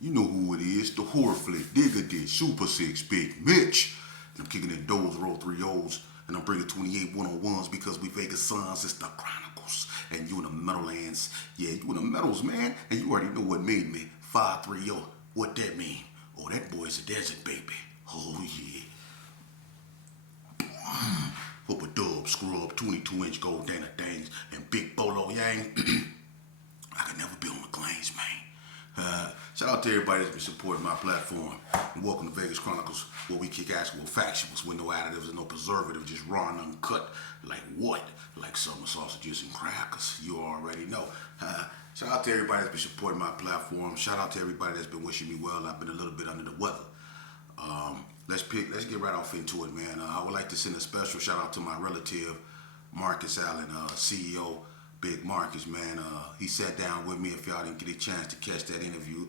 You know who it is, the horror flick, Diggity, Super Six, Big Mitch. And I'm kicking in doors, roll 3 O's, and I'm bringing 28 101s because we Vegas Sons, it's the Chronicles. And you in the Meadowlands, yeah, you in the Meadows, man. And you already know what made me. 530, what that mean? Oh, that boy's a desert baby. Oh, yeah. Whoop a dub, scrub, 22-inch gold Dana things, and big bolo yang. I could never be on the claims, man. Shout out to everybody that's been supporting my platform. And welcome to Vegas Chronicles, where we kick ass with factuals with no additives and no preservatives, just raw and uncut. Like what? Like summer sausages and crackers. You already know. Shout out to everybody that's been supporting my platform. Shout out to everybody that's been wishing me well. I've been a little bit under the weather. Let's get right off into it, man. I would like to send a special shout out to my relative, Marcus Allen, CEO, Big Marcus, man. He sat down with me. If y'all didn't get a chance to catch that interview,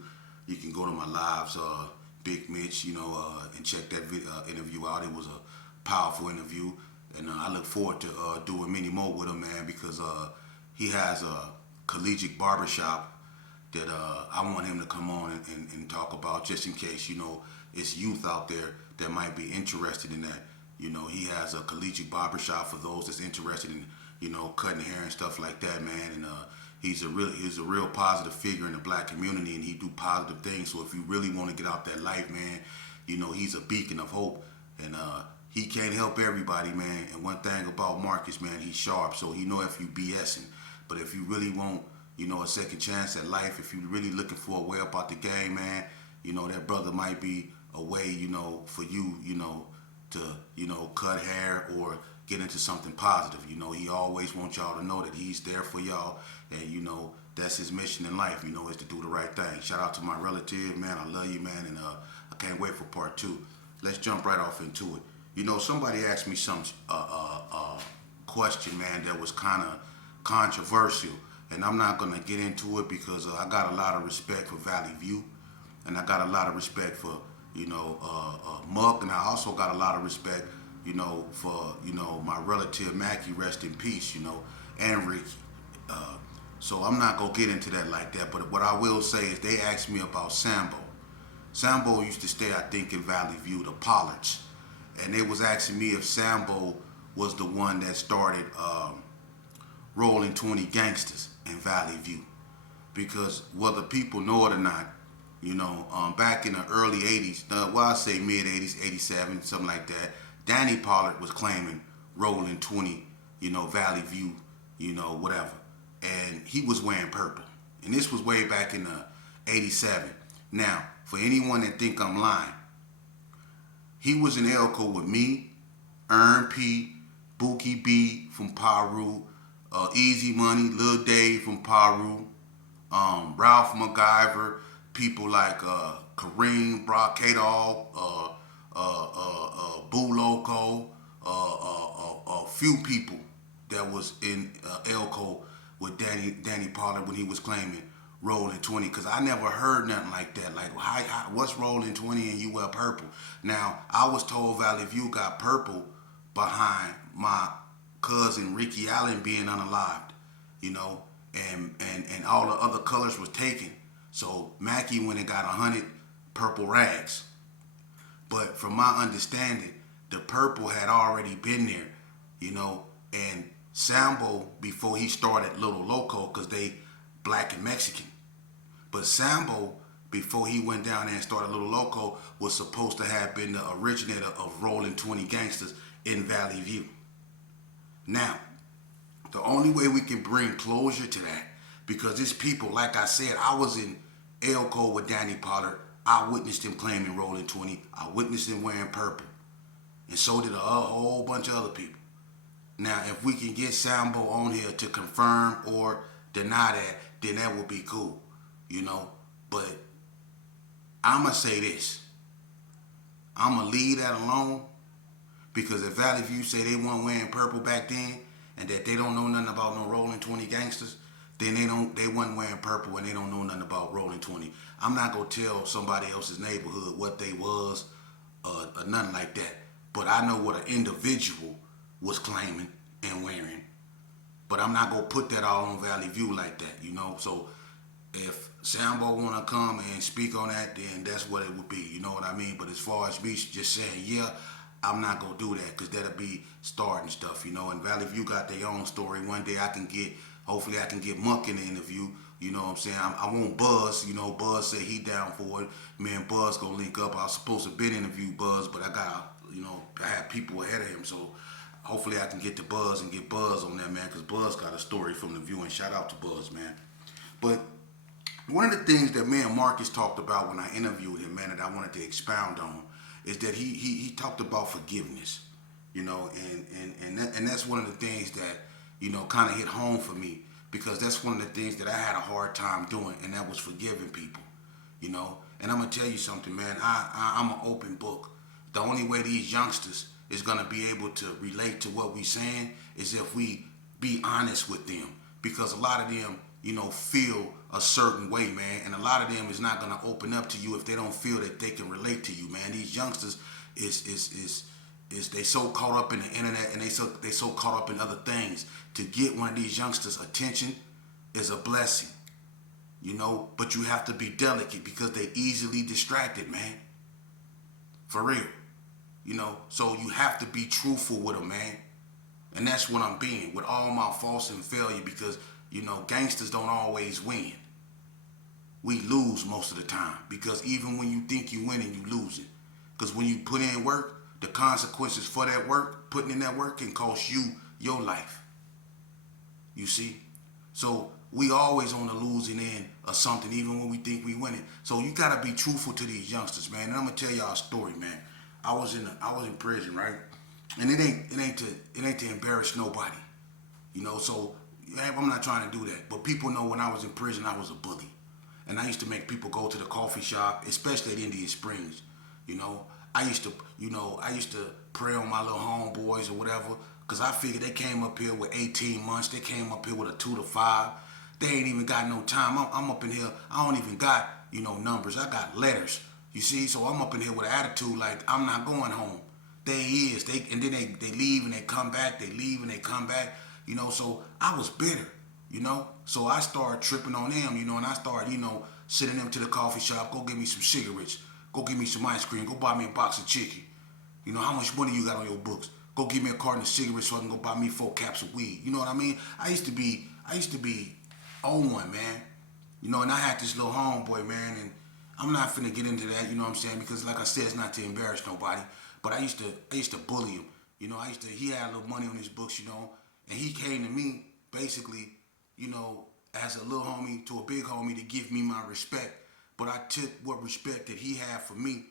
you can go to my lives, Big Mitch, and check that interview out. It was a powerful interview, and I look forward to doing many more with him, man, because he has a collegiate barbershop that I want him to come on and talk about, just in case, it's youth out there that might be interested in that. He has a collegiate barbershop for those that's interested in, cutting hair and stuff like that, man. And he's a real positive figure in the black community, and he do positive things. So if you really want to get out that life, man, he's a beacon of hope. And he can't help everybody, man. And one thing about Marcus, man, he's sharp. So he know if you BSing. But if you really want, a second chance at life, if you're really looking for a way up out the game, man, that brother might be a way, for you, to, cut hair or get into something positive. He always wants y'all to know that he's there for y'all, and, that's his mission in life, is to do the right thing. Shout out to my relative, man. I love you, man, and I can't wait for part 2. Let's jump right off into it. Somebody asked me some question, man, that was kind of controversial, and I'm not going to get into it because I got a lot of respect for Valley View, and I got a lot of respect for, Muck, and I also got a lot of respect, for, my relative Mackie, rest in peace, and Ricky. So I'm not going to get into that like that, but what I will say is they asked me about Sambo. Sambo used to stay, I think, in Valley View, the Pollards, and they was asking me if Sambo was the one that started rolling 20 Gangstas in Valley View, because whether people know it or not, back in the early 80s, I say mid 80s, 87, something like that, Danny Pollard was claiming rolling 20, Valley View, whatever. And he was wearing purple. And this was way back in the 87. Now, for anyone that think I'm lying, he was in Elko with me, Ern P, Bookie B from Paru, Easy Money, Lil Dave from Paru, Ralph MacGyver, people like Kareem, Brock Kadol, Boo Loco, a few people that was in Elko with Danny Pollard when he was claiming rolling 20, because I never heard nothing like that. Like, what's rolling 20 and you wear purple? Now, I was told Valley View got purple behind my cousin Ricky Allen being unalived, and all the other colors was taken. So Mackie went and got 100 purple rags. But from my understanding, the purple had already been there, and Sambo, before he started Little Loco, because they black and Mexican. But Sambo, before he went down there and started Little Loco, was supposed to have been the originator of rolling 20 Gangstas in Valley View. Now, the only way we can bring closure to that, because it's people, like I said, I was in Elko with Danny Pollard. I witnessed him claiming rolling 20. I witnessed him wearing purple. And so did a whole bunch of other people. Now, if we can get Sambo on here to confirm or deny that, then that would be cool, But I'm going to say this. I'm going to leave that alone, because if Valley View say they weren't wearing purple back then and that they don't know nothing about no rolling 20 Gangstas, then they wasn't wearing purple and they don't know nothing about rolling 20. I'm not going to tell somebody else's neighborhood what they was or nothing like that. But I know what an individual was claiming and wearing. But I'm not going to put that all on Valley View like that, So If Sambo wanna come and speak on that, then that's what it would be. You know what I mean? But as far as me just saying, yeah, I'm not gonna do that because that'll be starting stuff, you know. And Valley View got their own story. One day hopefully I can get Monk in the interview. You know what I'm saying? I want Buzz. You know, Buzz said he down for it. Me and Buzz gonna link up. I was supposed to been interview Buzz, but I had people ahead of him. So hopefully I can get to Buzz and get Buzz on that, man, because Buzz got a story from the View. And shout out to Buzz, man. But one of the things that me and Marcus talked about when I interviewed him, man, that I wanted to expound on is that he talked about forgiveness, you know, and that's one of the things that, you know, kind of hit home for me because that's one of the things that I had a hard time doing, and that was forgiving people, you know. And I'm gonna tell you something, man. I'm an open book. The only way these youngsters is gonna be able to relate to what we saying is if we be honest with them, because a lot of them, you know, feel a certain way, man, and a lot of them is not gonna open up to you if they don't feel that they can relate to you, man. These youngsters is they so caught up in the internet and they so caught up in other things. To get one of these youngsters' attention is a blessing, you know, but you have to be delicate because they easily distracted, man. For real. You know, so you have to be truthful with them, man. And that's what I'm being with all my faults and failure because, you know, gangsters don't always win. We lose most of the time because even when you think you winning, you losing. Because when you put in work, the consequences for that work, putting in that work can cost you your life. You see? So we always on the losing end of something, even when we think we winning. So you gotta be truthful to these youngsters, man. And I'm gonna tell y'all a story, man. I was in prison, right? And it ain't to embarrass nobody, you know. So I'm not trying to do that, but people know when I was in prison, I was a bully, and I used to make people go to the coffee shop, especially at Indian Springs. You know, I used to prey on my little homeboys or whatever, cause I figured they came up here with 18 months, they came up here with a 2 to 5. They ain't even got no time. I'm up in here. I don't even got, you know, numbers. I got letters. You see, so I'm up in here with an attitude like I'm not going home. And then they leave and they come back. They leave and they come back. You know, so I was bitter. You know, so I started tripping on them. You know, and I started, you know, sending them to the coffee shop. Go get me some cigarettes. Go get me some ice cream. Go buy me a box of chicken. You know, how much money you got on your books? Go give me a carton of cigarettes so I can go buy me 4 caps of weed. You know what I mean? I used to be on one, man. You know, and I had this little homeboy, man, and I'm not finna get into that, you know what I'm saying? Because like I said, it's not to embarrass nobody. But I used to bully him. You know, he had a little money on his books, you know, and he came to me basically, you know, as a little homie to a big homie to give me my respect. But I took what respect that he had for me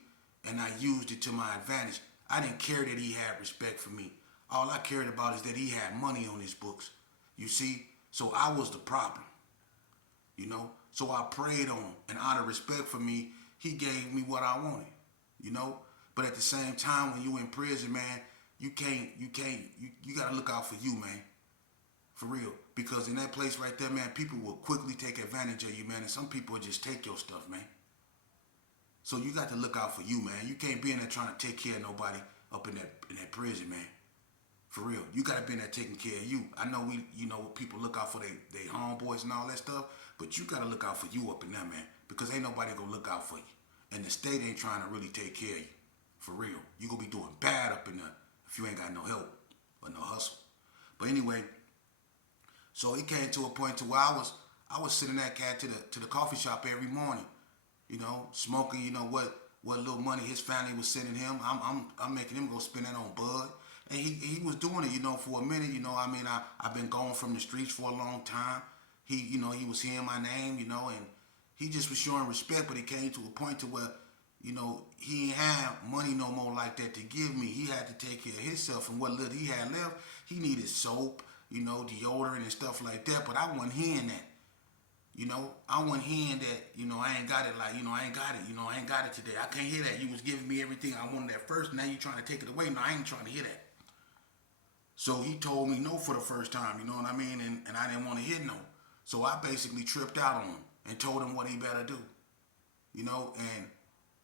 and I used it to my advantage. I didn't care that he had respect for me. All I cared about is that he had money on his books. You see? So I was the problem. You know? So I prayed on him. And out of respect for me, he gave me what I wanted. You know? But at the same time, when you in prison, man, you gotta look out for you, man. For real. Because in that place right there, man, people will quickly take advantage of you, man. And some people will just take your stuff, man. So you got to look out for you, man. You can't be in there trying to take care of nobody up in that prison, man. For real. You got to be in there taking care of you. I know people look out for they homeboys and all that stuff, but you got to look out for you up in there, man. Because ain't nobody going to look out for you. And the state ain't trying to really take care of you. For real. You going to be doing bad up in there if you ain't got no help or no hustle. But anyway, so it came to a point to where I was sitting that cat to the coffee shop every morning. You know, smoking, you know, what little money his family was sending him. I'm making him go spend that on bud. And he was doing it, you know, for a minute, you know. I mean, I've been gone from the streets for a long time. He was hearing my name, you know, and he just was showing respect, but it came to a point to where, you know, he ain't have money no more like that to give me. He had to take care of himself, and what little he had left, he needed soap, you know, deodorant and stuff like that, but I wasn't hearing that. You know, I wasn't hearing that, you know, I ain't got it like, you know, I ain't got it, you know, I ain't got it today. I can't hear that. You was giving me everything I wanted at first, now you trying to take it away. No, I ain't trying to hear that. So he told me no for the first time, you know what I mean? And I didn't want to hear no. So I basically tripped out on him and told him what he better do. You know, and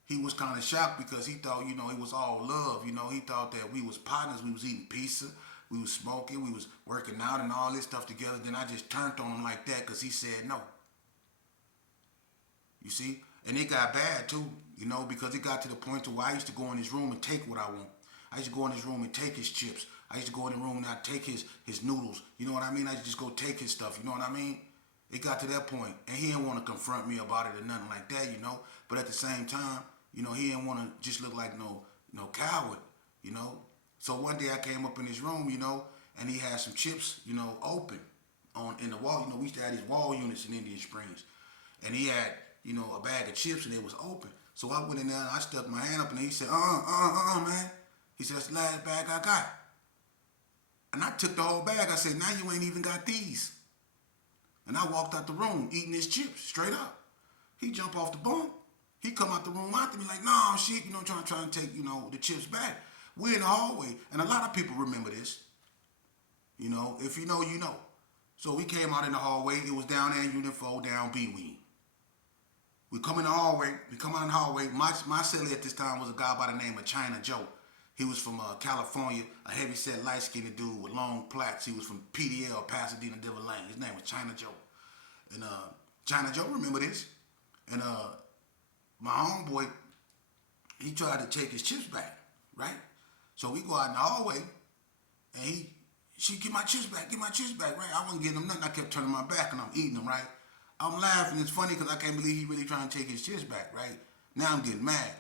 he was kind of shocked because he thought, you know, it was all love. You know, he thought that we was partners, we was eating pizza, we was smoking, we was working out and all this stuff together. Then I just turned on him like that because he said no. You see? And it got bad too, you know, because it got to the point to where I used to go in his room and take what I want. I used to go in his room and take his chips. I used to go in the room and I'd take his noodles. You know what I mean? I used to just go take his stuff. You know what I mean? It got to that point, and he didn't want to confront me about it or nothing like that, you know. But at the same time, you know, he didn't want to just look like no coward, you know. So one day I came up in his room, you know, and he had some chips, you know, open on in the wall. You know, we used to have these wall units in Indian Springs, and he had, you know, a bag of chips and it was open. So I went in there and I stuck my hand up and he said, man. He said, that's the last bag I got. And I took the whole bag. I said, now you ain't even got these. And I walked out the room eating his chips straight up. He jumped off the bunk. He come out the room after me like, nah, shit, you know, trying to take, you know, the chips back. We're in the hallway. And a lot of people remember this. You know, if you know, you know. So we came out in the hallway. It was down there in Unit 4, down B-Wing. We come in the hallway. We come out in the hallway. My cellie at this time was a guy by the name of China Joe. He was from California, a heavy-set, light-skinned dude with long plaits. He was from PDL, Pasadena, Devil Lane. His name was China Joe. And China Joe remember this. And my homeboy, he tried to take his chips back, right? So we go out in the hallway, and she get my chips back, right? I wasn't getting him nothing. I kept turning my back, and I'm eating them, right? I'm laughing. It's funny because I can't believe he really trying to take his chips back, right? Now I'm getting mad.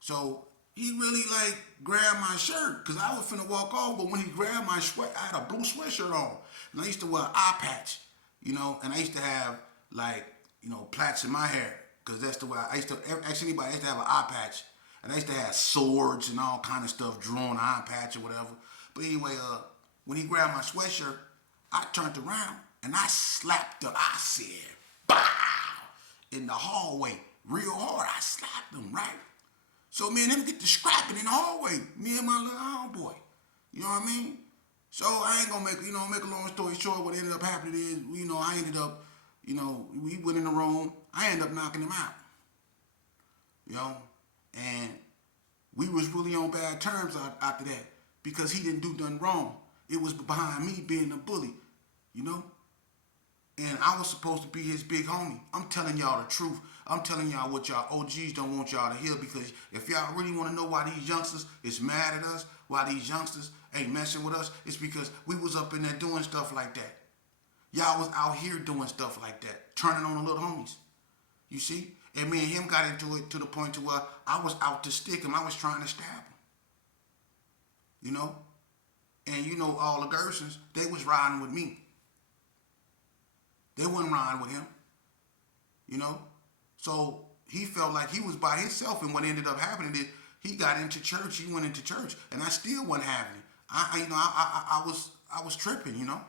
So he really like grabbed my shirt because I was finna walk off, but when he grabbed my sweat, I had a blue sweatshirt on, and I used to wear an eye patch, you know, and I used to have like, you know, plaits in my hair because that's the way I used to. Actually, anybody I used to have an eye patch, and I used to have swords and all kind of stuff drawn eye patch or whatever. But anyway, when he grabbed my sweatshirt, I turned around and I slapped him. I said, "Bow!" in the hallway, real hard. I slapped him, right? So me and him get to scrapping in the hallway. Me and my little homeboy. You know what I mean? So I ain't gonna make a long story short. What ended up happening is, you know, I ended up, you know, we went in the room. I ended up knocking him out. You know, and we was really on bad terms after that because he didn't do nothing wrong. It was behind me being a bully, you know. And I was supposed to be his big homie. I'm telling y'all the truth. I'm telling y'all what y'all OGs don't want y'all to hear, because if y'all really want to know why these youngsters is mad at us, why these youngsters ain't messing with us, it's because we was up in there doing stuff like that. Y'all was out here doing stuff like that, turning on the little homies. You see? And me and him got into it to the point to where I was out to stick him. I was trying to stab him. You know? And you know, all the Gersons, they was riding with me. They wasn't riding with him, you know. So he felt like he was by himself, and what ended up happening is he got into church. He went into church, and I still wasn't having it. I was tripping, you know.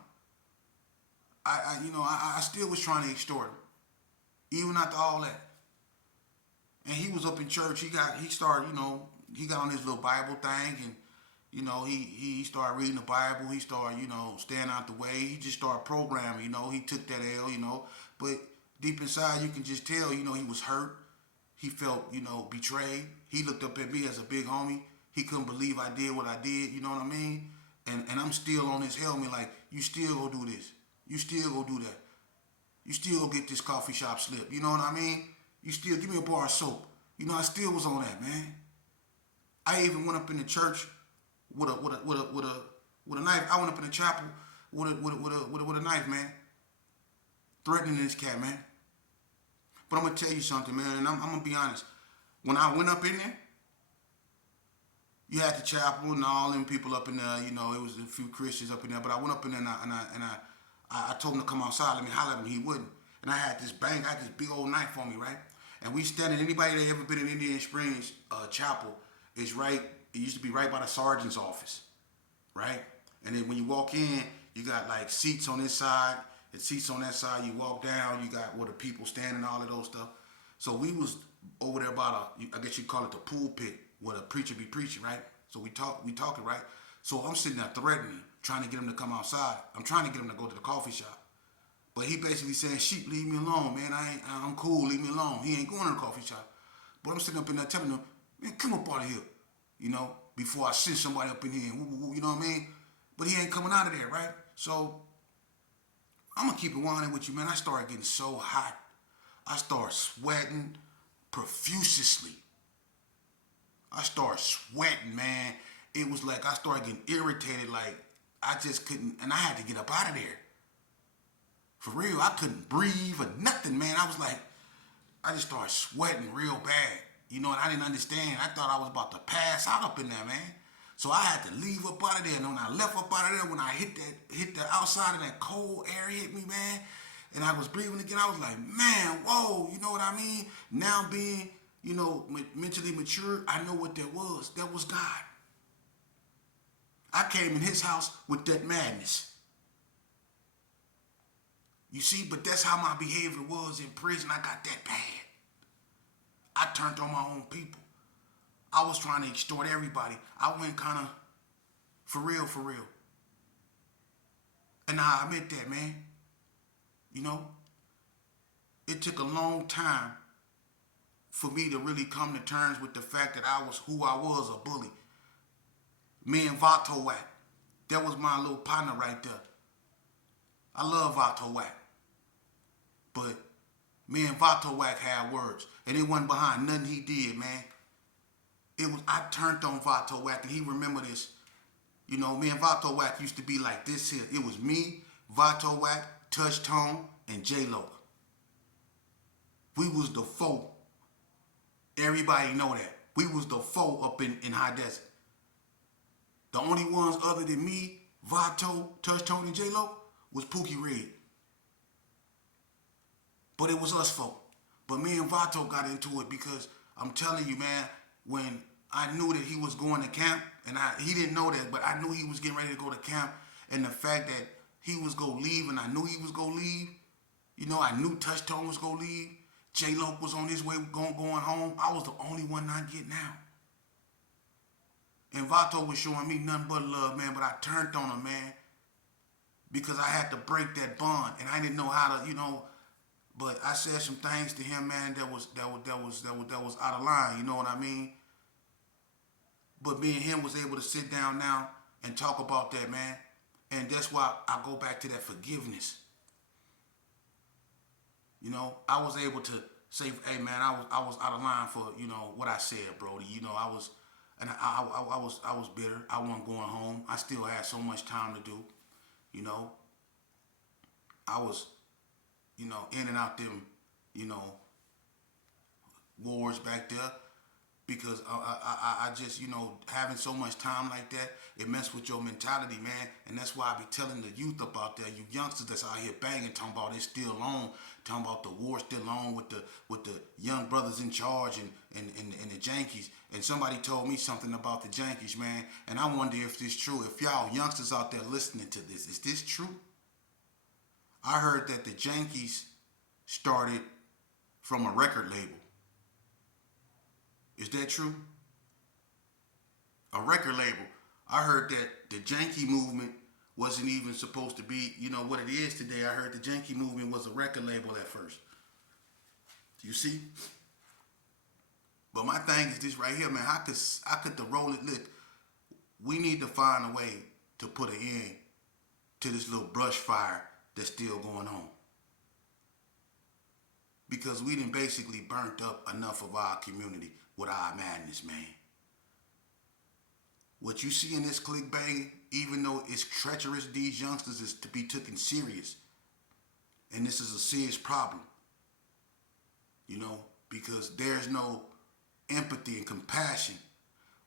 I still was trying to extort him, even after all that. And he was up in church. He started, you know, he got on his little Bible thing, and you know, he started reading the Bible. He started, you know, staying out the way. He just started programming, you know. He took that L, you know. But deep inside, you can just tell, you know, he was hurt. He felt, you know, betrayed. He looked up at me as a big homie. He couldn't believe I did what I did, you know what I mean? And I'm still on his helmet like, you still go do this. You still go do that. You still go get this coffee shop slip. You know what I mean? You still give me a bar of soap. You know, I still was on that, man. I even went up in the church with a knife. I went up in the chapel with a knife, man, threatening this cat, man. But I'm gonna tell you something, man, and I'm gonna be honest. When I went up in there, you had the chapel and all them people up in there. You know, it was a few Christians up in there. But I went up in there and I told him to come outside. Let me holler at him. He wouldn't. And I had this big old knife on me, right? And we standing. Anybody that ever been in Indian Springs chapel is right. It used to be right by the sergeant's office, right? And then when you walk in, you got like seats on this side and seats on that side. You walk down, you got where the people standing, all of those stuff. So we was over there by I guess you call it the pulpit, where the preacher be preaching, right? So we talking, right? So I'm sitting there threatening, trying to get him to come outside. I'm trying to get him to go to the coffee shop. But he basically saying, "Sheep, leave me alone, man. I'm cool, leave me alone." He ain't going to the coffee shop. But I'm sitting up in there telling him, "Man, come up out of here." You know, before I send somebody up in here, you know what I mean? But he ain't coming out of there, right? So I'm gonna keep it winding with you, man. I started getting so hot. I started sweating profusely. I started sweating, man. It was like I started getting irritated, like I just couldn't, and I had to get up out of there. For real, I couldn't breathe or nothing, man. I was like, I just started sweating real bad. You know, and I didn't understand. I thought I was about to pass out up in there, man. So I had to leave up out of there. And when I left up out of there, when I hit the outside of that cold air hit me, man, and I was breathing again, I was like, man, whoa, you know what I mean? Now being, you know, mentally mature, I know what that was. That was God. I came in his house with that madness. You see, but that's how my behavior was in prison. I got that bad. I turned on my own people. I was trying to extort everybody. I went kind of for real, for real. And I admit that, man. You know, it took a long time for me to really come to terms with the fact that I was who I was, a bully. Me and Vato Wack. That was my little partner right there. I love Vato Wack. But me and Vato Wack had words. And it wasn't behind nothing he did, man. I turned on Vato Wack, and he remember this. You know, me and Vato Wack used to be like this here. It was me, Vato Wack, Touch Tone, and J-Lo. We was the four. Everybody know that. We was the four up in High Desert. The only ones other than me, Vato, Touch Tone, and J-Lo was Pookie Red. But it was us four. But me and Vato got into it because I'm telling you, man, when I knew that he was going to camp, and he didn't know that, but I knew he was getting ready to go to camp, and the fact that he was going to leave, and I knew he was going to leave, you know, I knew Touch Tone was going to leave, J-Lo was on his way going home, I was the only one not getting out. And Vato was showing me nothing but love, man, but I turned on him, man, because I had to break that bond, and I didn't know how to, you know, but I said some things to him, man, that was out of line, you know what I mean? But me and him was able to sit down now and talk about that, man. And that's why I go back to that forgiveness. You know, I was able to say, hey, man, I was out of line for, you know, what I said, Brody. You know, I was bitter. I wasn't going home. I still had so much time to do. You know, I was, you know, in and out them, you know, wars back there. Because I just, you know, having so much time like that, it messed with your mentality, man. And that's why I be telling the youth about that. You youngsters that's out here banging, talking about it's still on, talking about the war still on with the young brothers in charge and the Yankees. And somebody told me something about the Yankees, man. And I wonder if this true. If y'all youngsters out there listening to this, is this true? I heard that the Yankees started from a record label. Is that true? A record label. I heard that the Janky movement wasn't even supposed to be, you know, what it is today. I heard the Janky movement was a record label at first. You see? But my thing is this right here, man. How could the roll it lit? We need to find a way to put an end to this little brush fire that's still going on. Because we done basically burnt up enough of our community with our madness, man. What you see in this clickbait, even though it's treacherous, these youngsters is to be taken serious. And this is a serious problem. You know, because there's no empathy and compassion.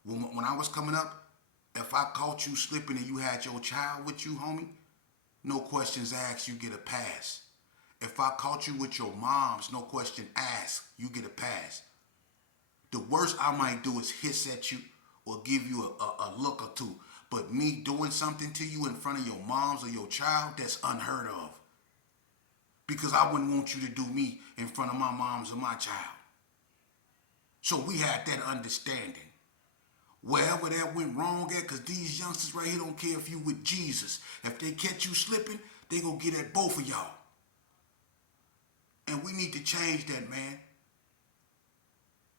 When I was coming up, if I caught you slipping and you had your child with you, homie, no questions asked, you get a pass. If I caught you with your moms, no question asked, you get a pass. The worst I might do is hiss at you or give you a look or two. But me doing something to you in front of your moms or your child, that's unheard of. Because I wouldn't want you to do me in front of my moms or my child. So we had that understanding. Wherever that went wrong at, because these youngsters right here don't care if you with Jesus. If they catch you slipping, they gonna get at both of y'all. And we need to change that, man.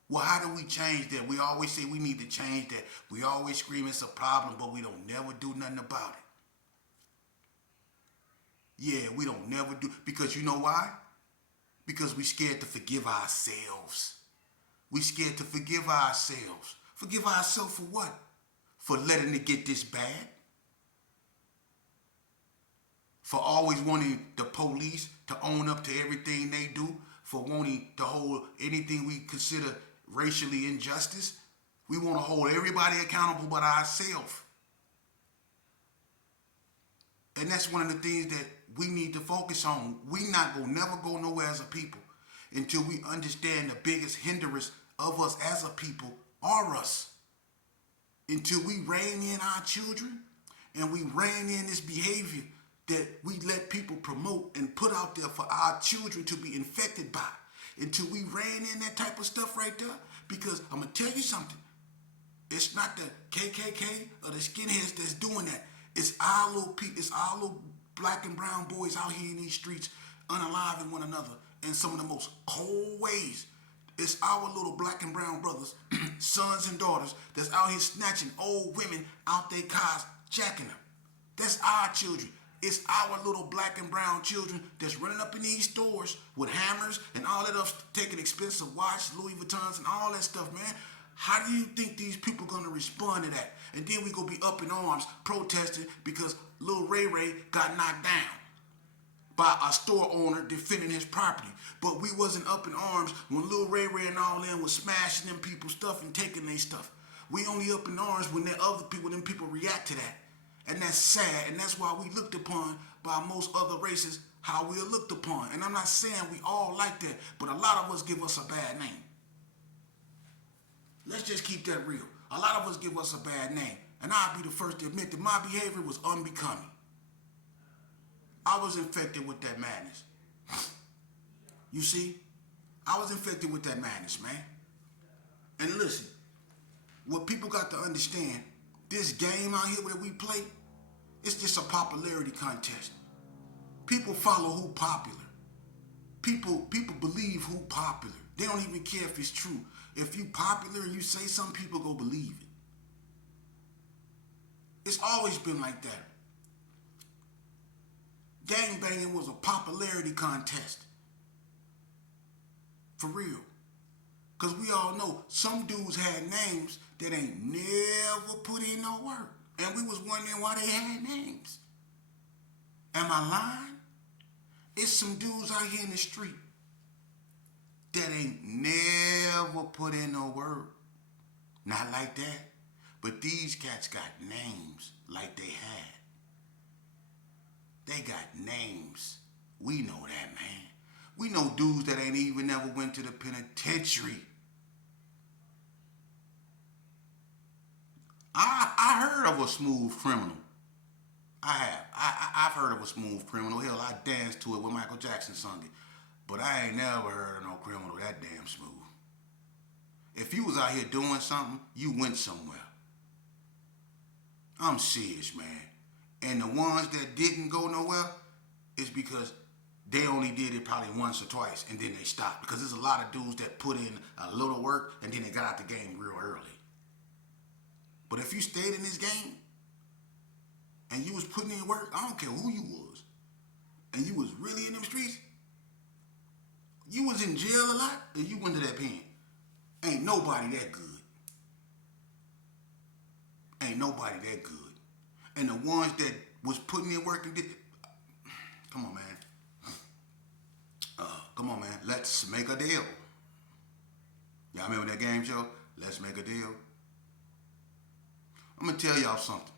Well, how do we change that? We always say we need to change that. We always scream it's a problem, but we don't never do nothing about it. Yeah, we don't never do, because you know why? because we scared to forgive ourselves. We scared to forgive ourselves. Forgive ourselves for what? For letting it get this bad? For always wanting the police to own up to everything they do? For wanting to hold anything we consider racially injustice? We want to hold everybody accountable but ourselves. And that's one of the things that we need to focus on. We not gonna never go nowhere as a people until we understand the biggest hindrance of us as a people are us. Until we rein in our children and we rein in this behavior that we let people promote and put out there for our children to be infected by. Until we rein in that type of stuff right there. Because I'm gonna tell you something. It's not the KKK or the skinheads that's doing that. It's our little people, it's our little black and brown boys out here in these streets unaliving one another in some of the most cold ways. It's our little black and brown brothers, sons and daughters that's out here snatching old women out their cars, jacking them. That's our children. It's our little black and brown children that's running up in these stores with hammers and all that stuff, taking expensive watches, Louis Vuittons and all that stuff, man. How do you think these people gonna respond to that? And then we gonna be up in arms protesting because Lil Ray Ray got knocked down by a store owner defending his property. But we wasn't up in arms when Lil Ray Ray and all them was smashing them people's stuff and taking their stuff. We only up in arms when them people react to that. And that's sad, and that's why we looked upon by most other races how we are looked upon. And I'm not saying we all like that, but a lot of us give us a bad name. Let's just keep that real. A lot of us give us a bad name. And I'll be the first to admit that my behavior was unbecoming. I was infected with that madness. You see? I was infected with that madness, man. And listen, what people got to understand, this game out here that we play, it's just a popularity contest. People follow who popular. People believe who popular. They don't even care if it's true. If you popular and you say something, people go believe it. It's always been like that. Gangbanging was a popularity contest. For real. Because we all know some dudes had names that ain't never put in no work. And we was wondering why they had names. Am I lying? It's some dudes out here in the street that ain't never put in no work. Not like that. But these cats got names like they had. They got names. We know that, man. We know dudes that ain't even never went to the penitentiary. I heard of a smooth criminal. I have. I've heard of a smooth criminal. Hell, I danced to it when Michael Jackson sung it. But I ain't never heard of no criminal that damn smooth. If you was out here doing something, you went somewhere. I'm serious, man. And the ones that didn't go nowhere is because they only did it probably once or twice and then they stopped. Because there's a lot of dudes that put in a little work and then they got out the game real early. But if you stayed in this game and you was putting in work, I don't care who you was, and you was really in them streets, you was in jail a lot, and you went to that pen. Ain't nobody that good. Ain't nobody that good. And the ones that was putting in work and did, come on, man. Come on, man. Let's make a deal. Y'all remember that game show? Let's make a deal. I'm gonna tell y'all something.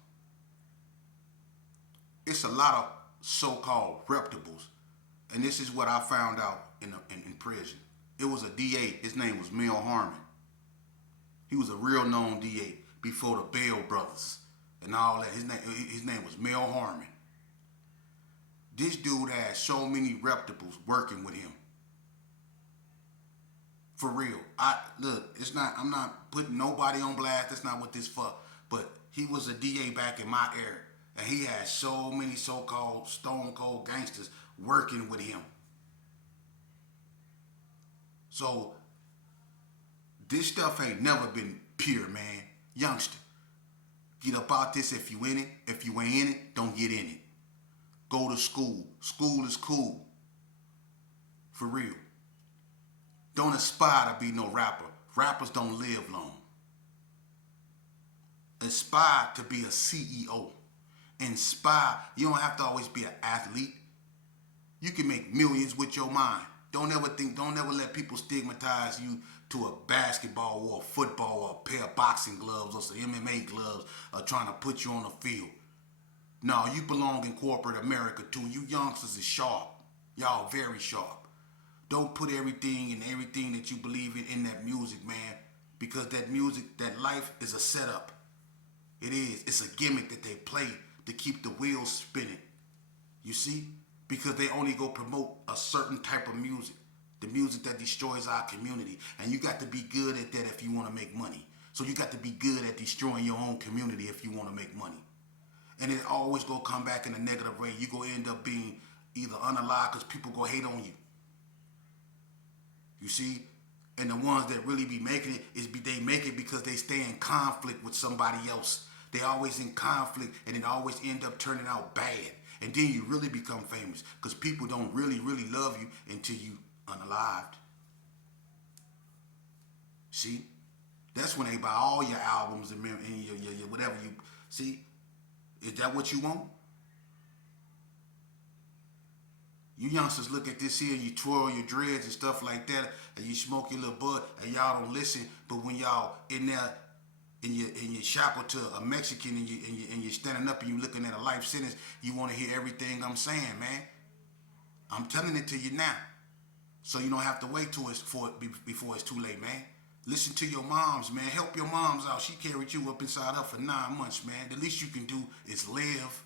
It's a lot of so-called reputables, and this is what I found out in prison. It was a DA. His name was Mel Harmon. He was a real known DA before the Bell brothers and all that. His name was Mel Harmon. This dude had so many reputables working with him. For real. I'm not putting nobody on blast. That's not what this for. But he was a DA back in my era. And he had so many so-called stone cold gangsters working with him. So this stuff ain't never been pure, man. Youngster, get up out this if you in it. If you ain't in it, don't get in it. Go to school. School is cool. For real. Don't aspire to be no rapper. Rappers don't live long. Aspire to be a CEO. Inspire. You don't have to always be an athlete. You can make millions with your mind. Don't ever let people stigmatize you to a basketball or a football or a pair of boxing gloves or some MMA gloves or trying to put you on the field. No, you belong in corporate America too. You youngsters is sharp. Y'all very sharp. Don't put everything that you believe in that music, man. Because that music, that life is a setup. It is. It's a gimmick that they play to keep the wheels spinning. You see? Because they only go promote a certain type of music. The music that destroys our community. And you got to be good at that if you want to make money. So you got to be good at destroying your own community if you want to make money. And it always go come back in a negative way. You go end up being either unalive because people go hate on you. You see? And the ones that really be making it they make it because they stay in conflict with somebody else. They always in conflict and it always end up turning out bad. And then you really become famous because people don't really, really love you until you unalived. See? That's when they buy all your albums and your whatever you... See? Is that what you want? You youngsters look at this here, you twirl your dreads and stuff like that, and you smoke your little bud, and y'all don't listen. But when y'all in there, and you shackled to a Mexican, and you're standing up and you looking at a life sentence, you want to hear everything I'm saying, man. I'm telling it to you now, so you don't have to wait before it's too late, man. Listen to your moms, man. Help your moms out. She carried you up inside her for 9 months, man. The least you can do is live.